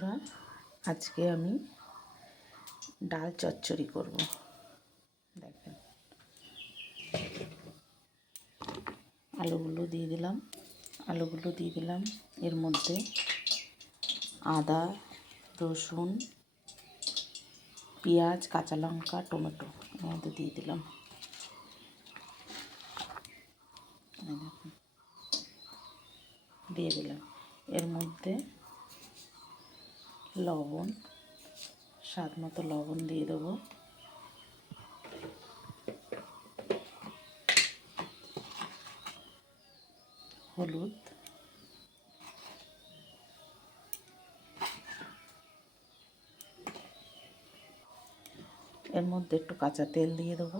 বন্ধুরা, আজকে আমি ডাল চচ্চড়ি করব। দেখেন, আলুগুলো দিয়ে দিলাম। এর মধ্যে আদা, রসুন, পেঁয়াজ, কাঁচা লঙ্কা, টমেটো এর মধ্যে দিয়ে দিলাম। দিয়ে দিলাম এর মধ্যে লবণ, স্বাদ মতো লবণ দিয়ে দেবো। হলুদ, এর মধ্যে একটু কাঁচা তেল দিয়ে দেবো।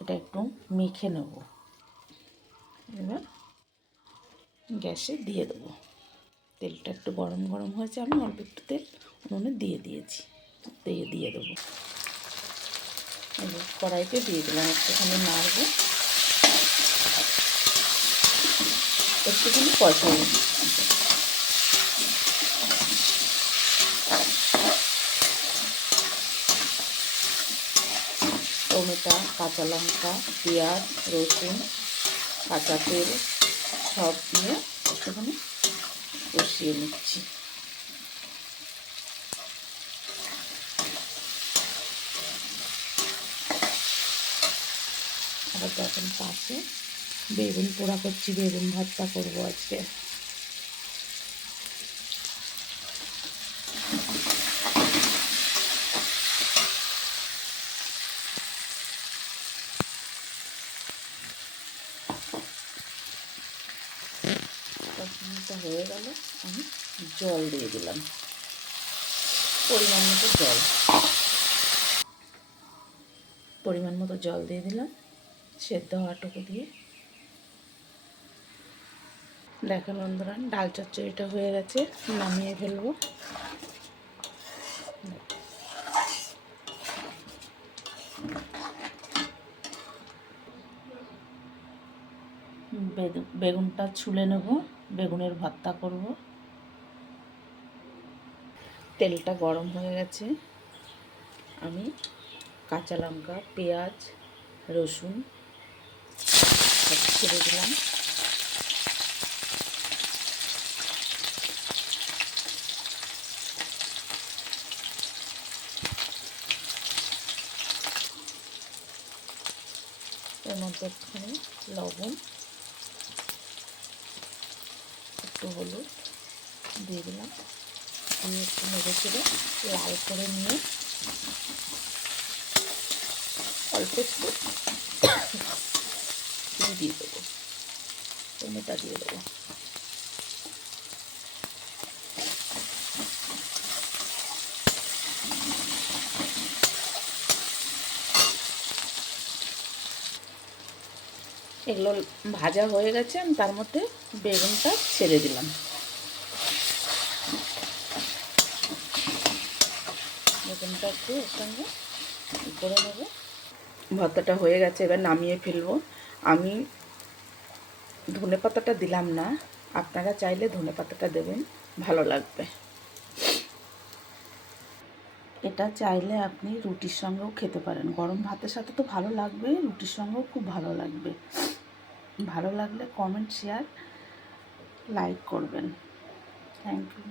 এটা একটু মেখে নেব। এবার গ্যাসে দিয়ে দেবো। তেলটা একটু গরম হয়েছে, আমি অল্প একটু তেল উনুনে দিয়ে দিয়েছি। দিয়ে দেবো। এবার কড়াইতে দিয়ে দিলাম, একটুখানি নাড়বো, একটুখানি কষাবো। টমেটো, কাঁচা লঙ্কা, পেঁয়াজ, রসুন, কাঁচা তেল সব দিয়ে একটুখানি কষিয়ে নিচ্ছি। আবার তখন পাশে বেগুন পোড়া করছি, বেগুন ভর্তা করবো আজকে। কষানোটা হয়ে গেল, আমি জল দিয়ে দিলাম, পরিমাণ মতো জল দিয়ে দিলাম, সেদ্ধ হওয়াটুকু দিয়ে। দেখেন বন্ধুরা, ডাল চচ্চড়িটা হয়ে গেছে, নামিয়ে ফেলবো। বেগুনটা ছুলে নেব, বেগুনের ভর্তা করব। তেলটা গরম হয়ে গেছে, আমি কাঁচা লঙ্কা, পেঁয়াজ, রসুন সব ছেড়ে দিলাম। এর মধ্যে একটুখানি লবণ, একটু হলুদ দিয়ে দিলাম, দিয়ে একটু নেড়ে চেড়ে লাল করে নিয়ে অল্প একটু দিয়ে দেবো, টমেটো দিয়ে দেবো। এগুলো ভাজা হয়ে গেছে, আমি তার মধ্যে বেগুনটা ছেড়ে দিলাম। বেগুনটা একটু এর সঙ্গে করে নেব। ভর্তাটা হয়ে গেছে, এবার নামিয়ে ফেলবো। আমি ধনে পাতাটা দিলাম না, আপনারা চাইলে ধনে পাতাটা দেবেন, ভালো লাগবে। এটা চাইলে আপনি রুটির সঙ্গেও খেতে পারেন, গরম ভাতের সাথে তো ভালো লাগবে, রুটির সঙ্গেও খুব ভালো লাগবে। ভালো লাগলে কমেন্ট, শেয়ার, লাইক করবেন। Thank you.